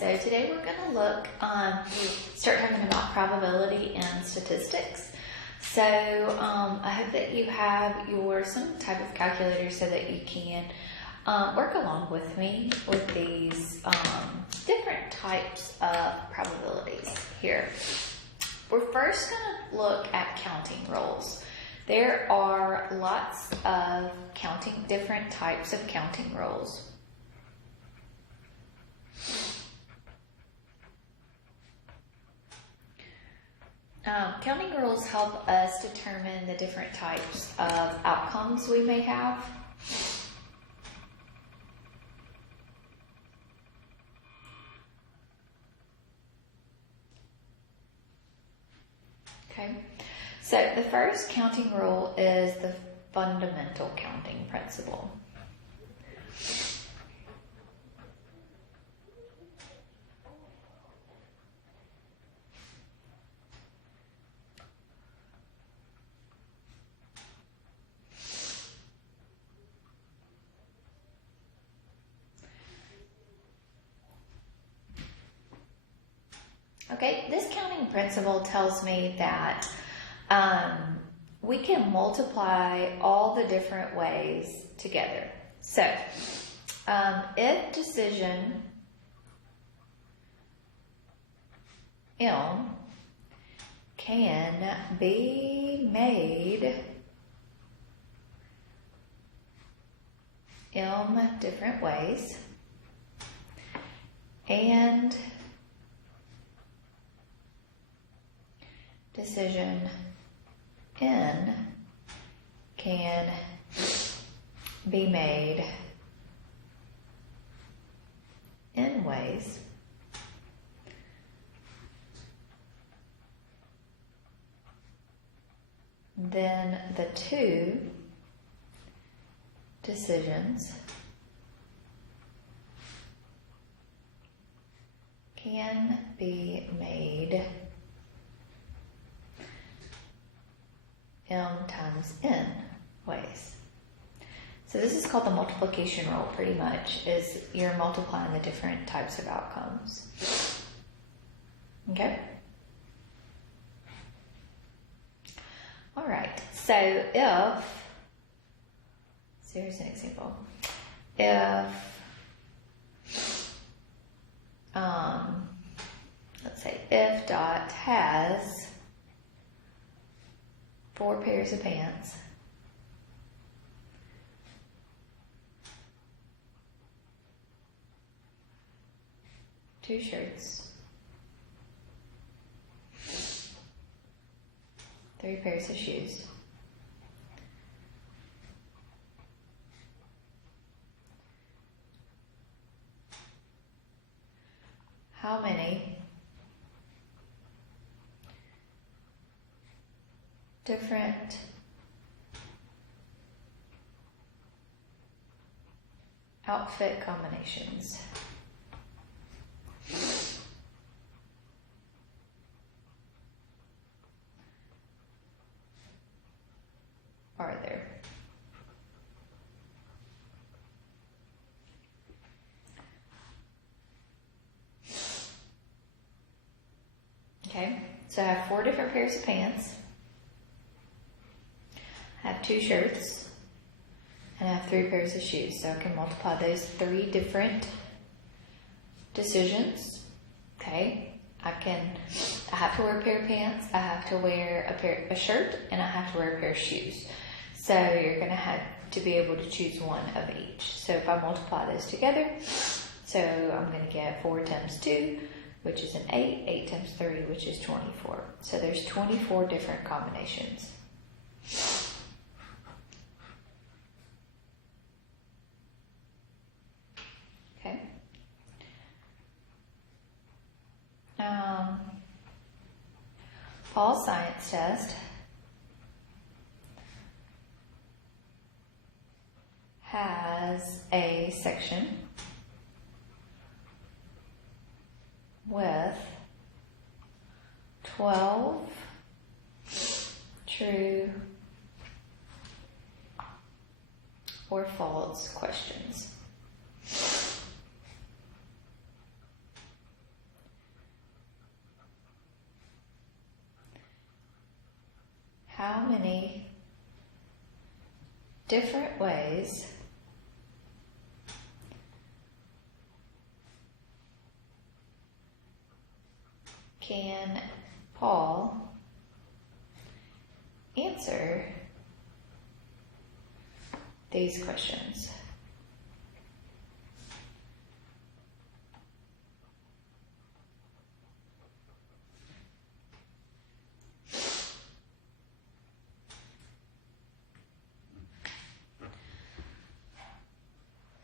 So today we're going to look, start talking about probability and statistics. So I hope that you have some type of calculator so that you can work along with me with these different types of probabilities here. We're first going to look at counting rules. There are lots of different types of counting rules. Counting rules help us determine the different types of outcomes we may have. Okay, so the first counting rule is the fundamental counting principle. Okay, this counting principle tells me that we can multiply all the different ways together. So, if decision M can be made M different ways, and decision N can be made N ways, then the two decisions can be made M times N ways. So this is called the multiplication rule, pretty much, is you're multiplying the different types of outcomes. Okay? All right, so here's an example. If, let's say, if dot has 4 pairs of pants, two shirts, 3 pairs of shoes, how many different outfit combinations are there? Okay, so I have 4 different pairs of pants, I have 2 shirts, and I have 3 pairs of shoes. So I can multiply those 3 different decisions. Okay, I have to wear a pair of pants, I have to wear a shirt, and I have to wear a pair of shoes. So you're going to have to be able to choose one of each. So if I multiply those together, so I'm going to get 4 times 2, which is an 8, 8 times 3, which is 24. So there's 24 different combinations. Okay. Fall science test has a section with 12 true or false questions. many different ways can Paul answer these questions?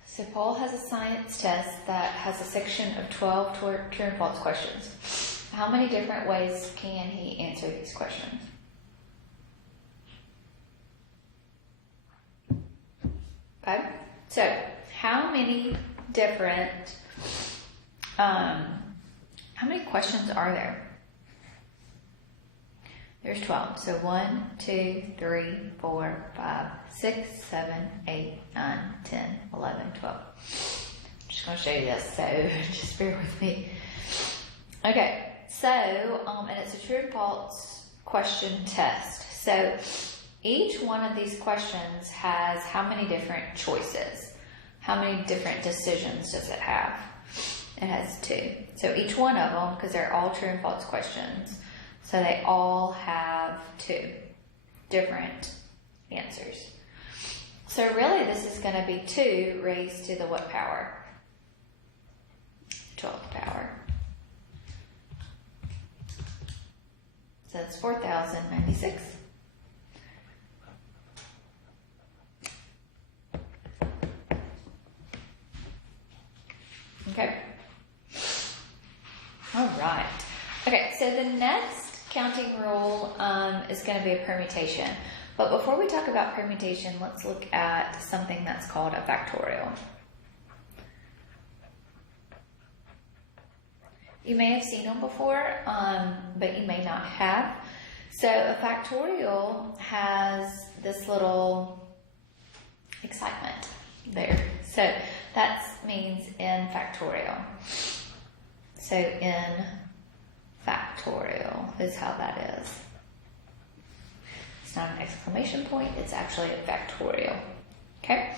So Paul has a science test that has a section of 12 true and false questions. How many different ways can he answer these questions? Okay, so how many different, how many questions are there? There's 12. So 1, 2, 3, 4, 5, 6, 7, 8, 9, 10, 11, 12. I'm just going to show you this, so just bear with me. Okay, so, and it's a true and false question test. So each one of these questions has how many different choices? How many different decisions does it have? It has 2. So each one of them, because they're all true and false questions, so they all have 2 different answers. So really this is going to be 2 raised to the what power? 12th power. So that's 4,096. Okay. All right. Okay, so the next counting rule is going to be a permutation. But before we talk about permutation, let's look at something that's called a factorial. You may have seen them before, but you may not have. So a factorial has this little excitement there. So that means n factorial. So n factorial is how that is. It's not an exclamation point, it's actually a factorial. Okay?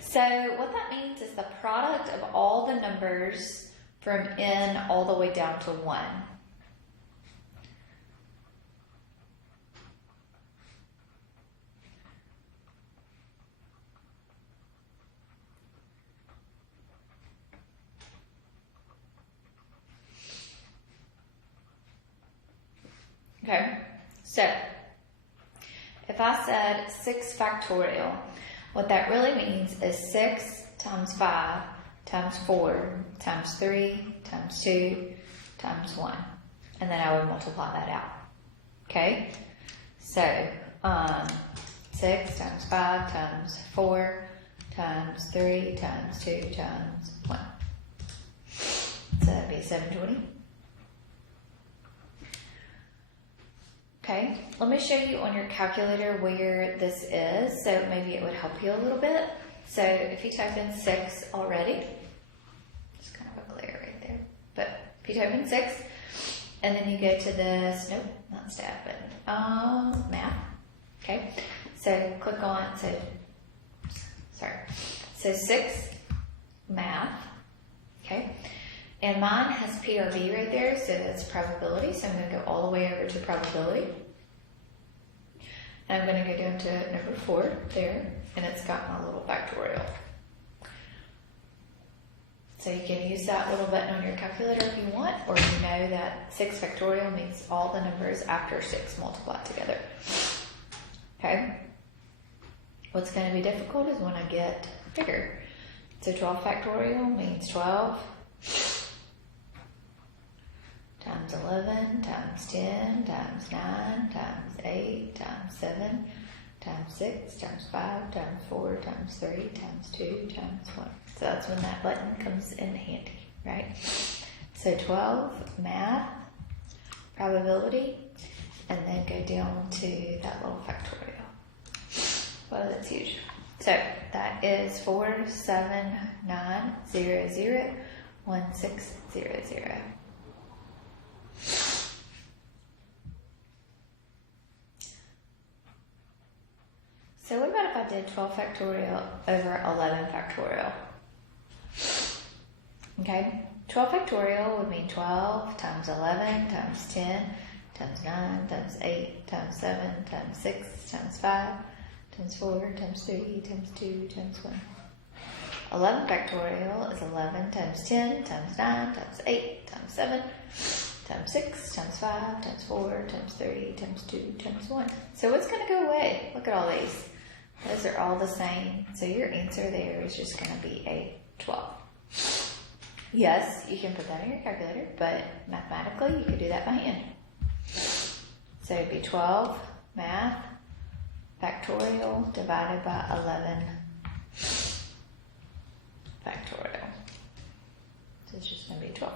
So what that means is the product of all the numbers from n all the way down to 1. Okay, so if I said 6 factorial, what that really means is 6 times 5 times 4 times 3 times 2 times 1. And then I would multiply that out. Okay? So, 6 times 5 times 4 times 3 times 2 times 1. So that'd be 720. Okay, let me show you on your calculator where this is, so maybe it would help you a little bit. So if you type in 6 already, just kind of a glare right there, but if you type in 6, and then you go to this, nope, not stat, but math, okay, so click on, so 6, math, okay, and mine has PRB right there, so that's probability. So I'm going to go all the way over to probability. And I'm going to go down to number 4 there, and it's got my little factorial. So you can use that little button on your calculator if you want, or you know that 6 factorial means all the numbers after 6 multiplied together. Okay? What's going to be difficult is when I get bigger. So 12 factorial means 12 times 11 times 10 times 9 times 8 times 7 times 6 times 5 times 4 times 3 times 2 times 1. So that's when that button comes in handy, right? So 12, math, probability, and then go down to that little factorial. Well, that's huge. So that is 479001600. So what about if I did 12 factorial over 11 factorial? Okay, 12 factorial would mean 12 times 11 times 10 times 9 times 8 times 7 times 6 times 5 times 4 times 3 times 2 times 1. 11 factorial is 11 times 10 times 9 times 8 times 7 times 6 times 5 times 4 times 3 times 2 times 1. So what's going to go away? Look at all these. Those are all the same. So your answer there is just going to be a 12. Yes, you can put that in your calculator, but mathematically you could do that by hand. So it'd be 12 math factorial divided by 11 factorial. So it's just going to be 12.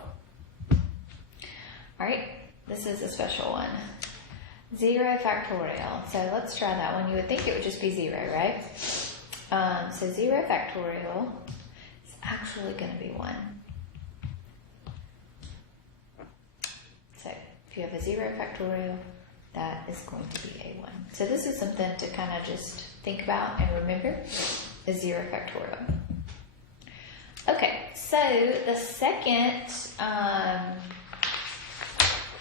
Alright, this is a special one. 0 factorial. So let's try that one. You would think it would just be 0, right? So 0 factorial is actually going to be 1. So if you have a 0 factorial, that is going to be a 1. So this is something to kind of just think about and remember, is 0 factorial. Okay, so the second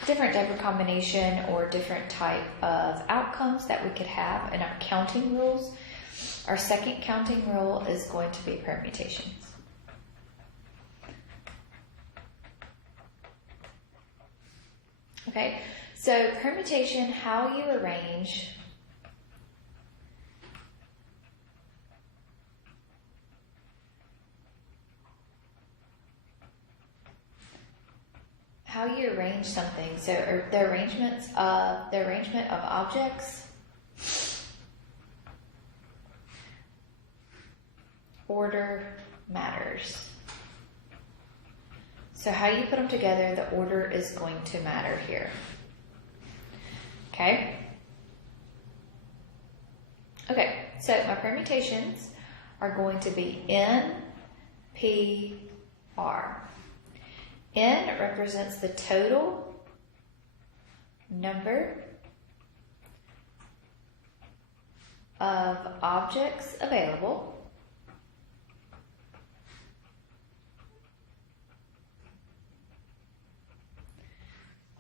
different type of combination or different type of outcomes that we could have in our counting rules, our second counting rule is going to be permutations. Okay, so permutation, how you arrange something. So the arrangement of objects, order matters. So how you put them together, the order is going to matter here. Okay? Okay, so my permutations are going to be N, P, R. N represents the total number of objects available.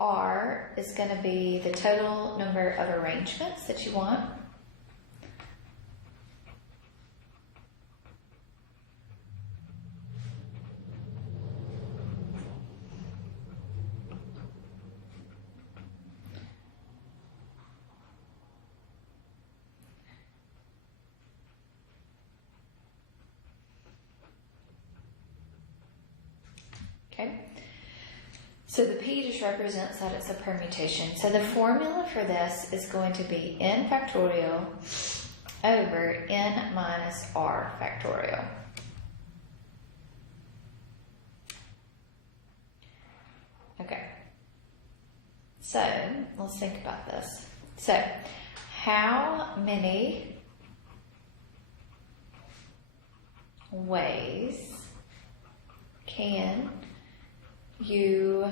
R is going to be the total number of arrangements that you want. Okay. So the P just represents that it's a permutation. So the formula for this is going to be N factorial over N minus R factorial. Okay. So let's think about this. So how many ways can you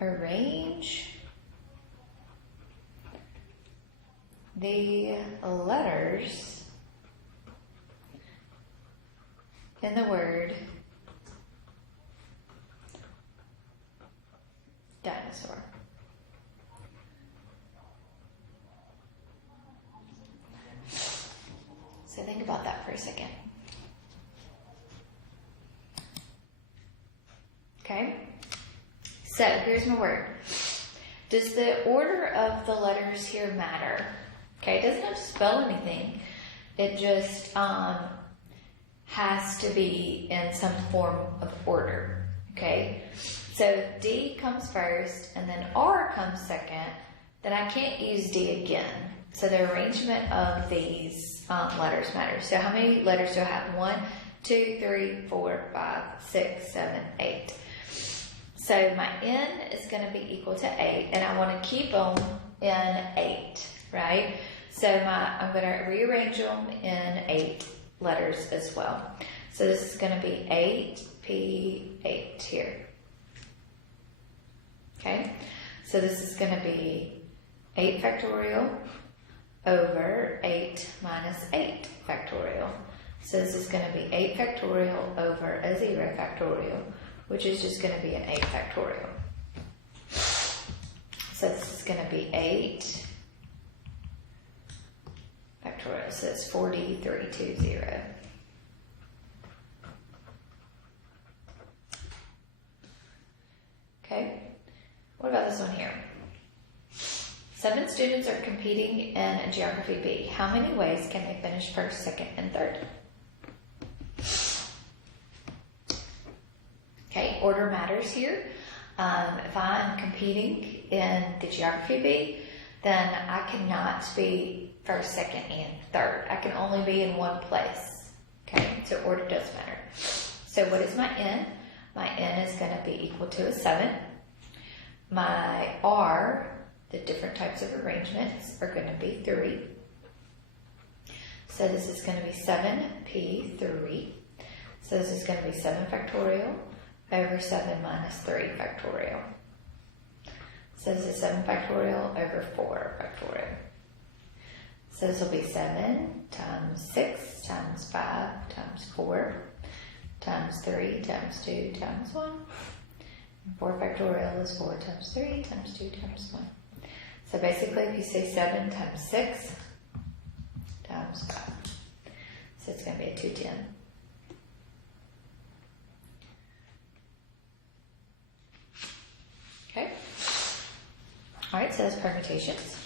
arrange the letters in the word dinosaur? So think about that for a second. Okay, so here's my word. Does the order of the letters here matter? Okay, it doesn't have to spell anything. It just has to be in some form of order. Okay, so if D comes first and then R comes second, then I can't use D again. So the arrangement of these letters matters. So how many letters do I have? 1, 2, 3, 4, 5, 6, 7, 8. So my N is going to be equal to 8, and I want to keep them in 8, right? So I'm going to rearrange them in 8 letters as well. So this is going to be 8P8 here. Okay, so this is going to be 8 factorial over 8 minus 8 factorial. So this is going to be 8 factorial over a 0 factorial, which is just going to be an 8 factorial. So this is going to be 8 factorial. So it's 4320. Okay, what about this one here? 7 students are competing in Geography B. How many ways can they finish first, second, and third? Okay, order matters here. If I'm competing in the Geography B, then I cannot be first, second, and third. I can only be in one place. Okay, so order does matter. So what is my N? My N is going to be equal to a 7. My R, the different types of arrangements, are going to be 3. So this is going to be 7p3. So this is going to be 7 factorial over 7 minus 3 factorial. So this is 7 factorial over 4 factorial. So this will be 7 times 6 times 5 times 4 times 3 times 2 times 1. And 4 factorial is 4 times 3 times 2 times 1. So basically, if you say 7 times 6 times 5, so it's going to be a 210. Okay. All right, so that's permutations.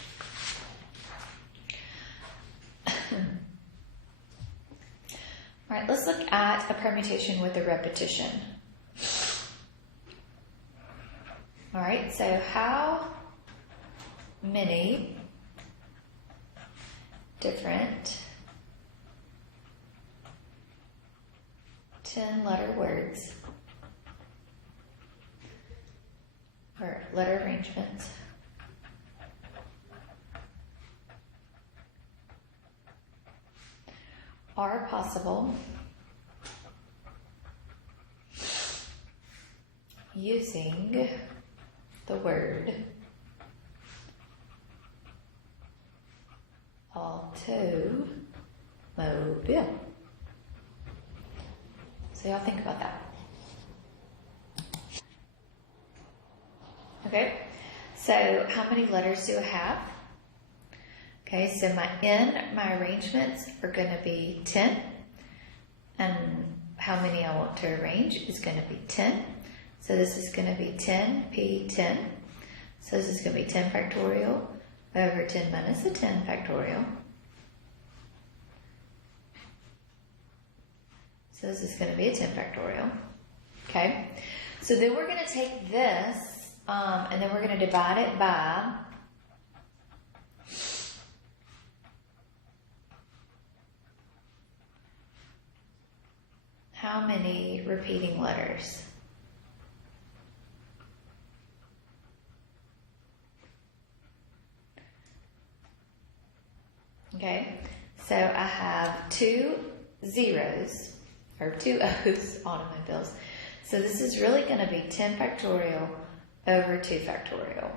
All right, let's look at a permutation with a repetition. All right, so how many different 10-letter words or letter arrangements are possible using the word automobile. So y'all think about that. Okay, so how many letters do I have? Okay, so my arrangements are going to be 10. And how many I want to arrange is going to be 10. So this is going to be 10p10. So this is going to be 10 factorial over 10 minus a 10 factorial. So this is going to be a 10 factorial. Okay, so then we're going to take this and then we're going to divide it by how many repeating letters? Okay, so I have 2 zeros, or 2 O's, automobiles. So this is really going to be 10 factorial over 2 factorial.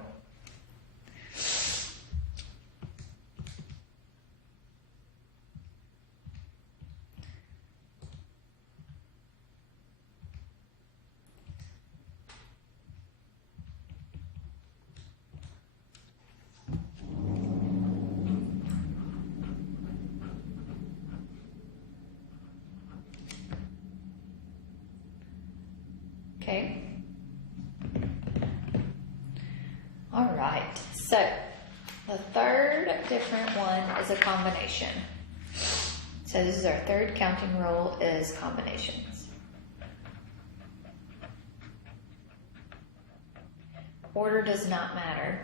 Okay. All right. So the third different one is a combination. So this is our third counting rule, is combinations. Order does not matter.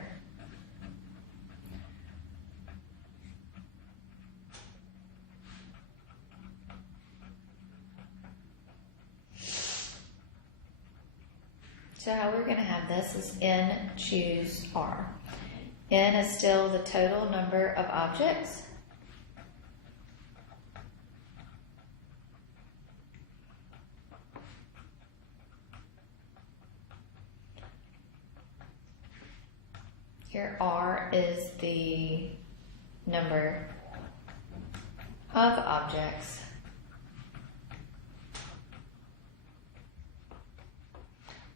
So how we're going to have this is N choose R. N is still the total number of objects. Here R is the number of objects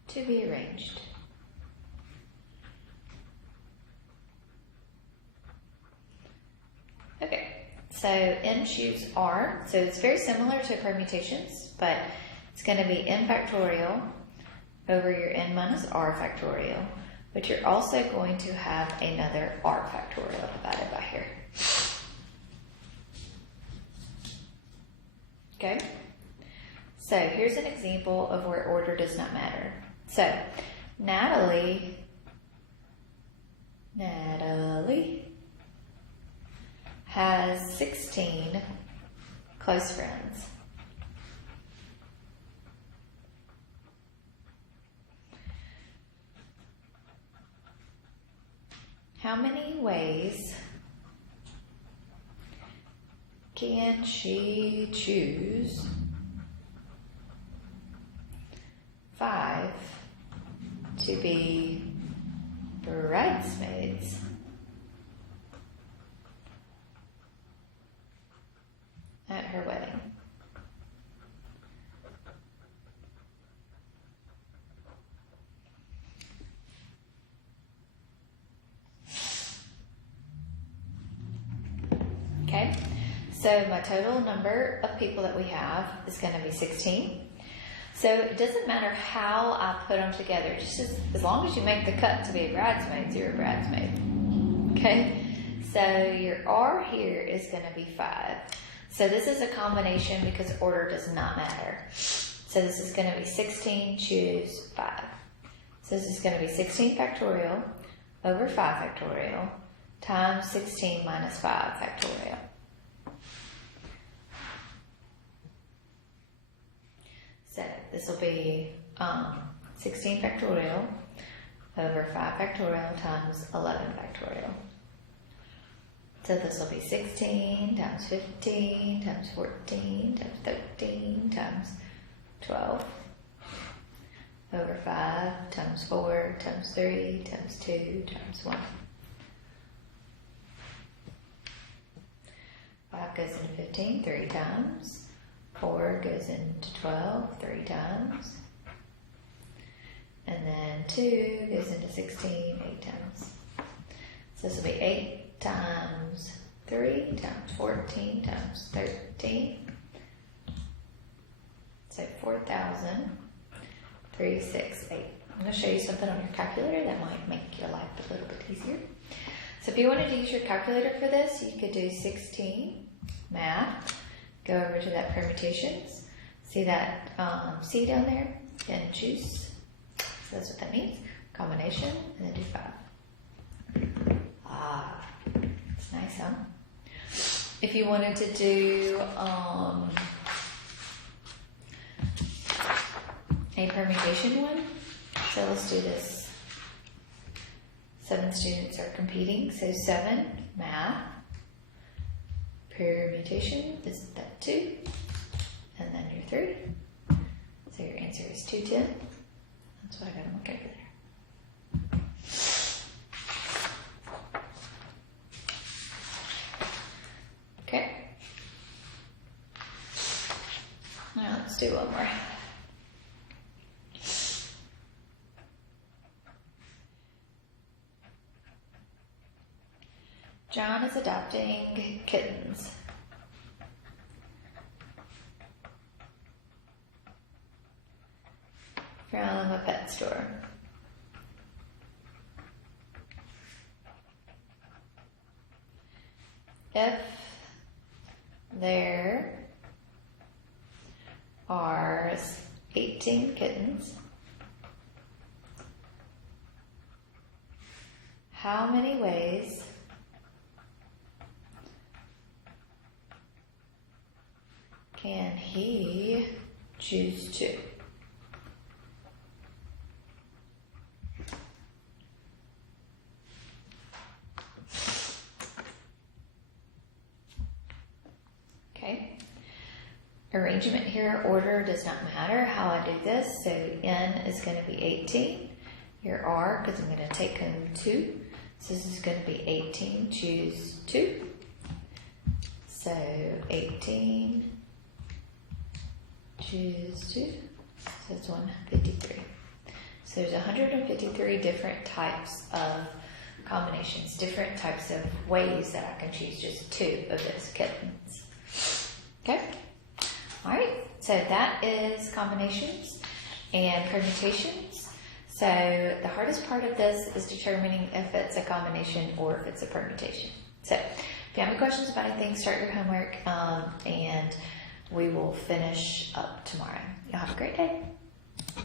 to be arranged. Okay, so n choose r. So it's very similar to permutations, but it's going to be n factorial over your n minus r factorial. But you're also going to have another r factorial divided by here. Okay? So here's an example of where order does not matter. So Natalie has 16 close friends. How many ways can she choose 5 to be bridesmaids at her wedding? Okay, so my total number of people that we have is going to be 16. So it doesn't matter how I put them together, just as long as you make the cut to be a bridesmaid, you're a bridesmaid. Okay, so your R here is going to be 5. So this is a combination because order does not matter. So this is going to be 16, choose 5. So this is going to be 16 factorial over 5 factorial times 16 minus 5 factorial. So this will be 16 factorial over 5 factorial times 11 factorial. So this will be 16 times 15 times 14 times 13 times 12 over 5 times 4 times 3 times 2 times 1. 5 goes into 15 3 times. 4 goes into 12 3 times. And then 2 goes into 16 8 times. So this will be 8 times 3 times 14 times 13. So 4,368. I'm going to show you something on your calculator that might make your life a little bit easier. So if you wanted to use your calculator for this, you could do 16 math. Go over to that permutations. See that C down there? And choose. So that's what that means. Combination, and then do 5. It's nice, huh? If you wanted to do a permutation one, so let's do this. 7 students are competing, so 7 math. Permutation is that 2, and then your 3. So your answer is 210. That's what I got on my calculator. Okay. Now let's do one more. John is adopting kittens. From a pet store. If there are 18 kittens, how many ways can he choose to? Okay. Arrangement here, order does not matter how I do this. So N is going to be 18. Your R, because I'm going to take home 2. So this is going to be 18, choose 2. So 18, choose 2, so it's 153. So there's 153 different types of combinations, different types of ways that I can choose just 2 of those kittens. Okay? Alright, so that is combinations and permutations. So the hardest part of this is determining if it's a combination or if it's a permutation. So if you have any questions about anything, start your homework and we will finish up tomorrow. Y'all have a great day.